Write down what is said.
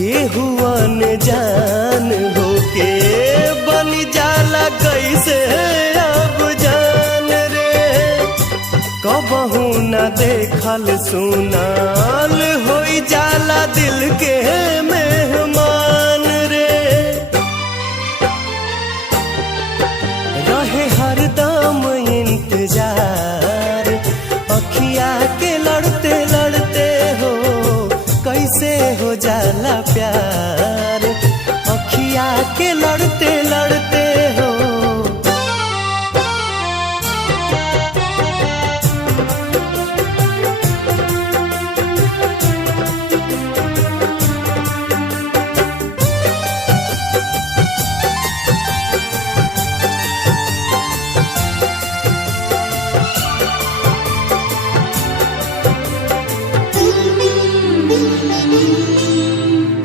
केहू अनजान होके बन जाला कैसे अब जान रे। कबहू न देखल सुनाल होई जाला दिल के मेहमान रे। रहे हरदम इंतजार अखिया के लड़ते लड़ते हो कैसे हो जाला प्यार। अखिया के लड़ते